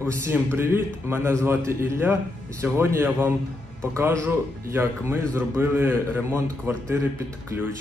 Усім привіт! Мене звати Ілля, і сьогодні я вам покажу, як ми зробили ремонт квартири під ключ.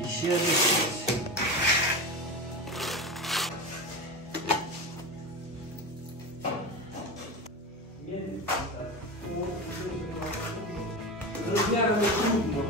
І ще лишиться. Розмірами трудно.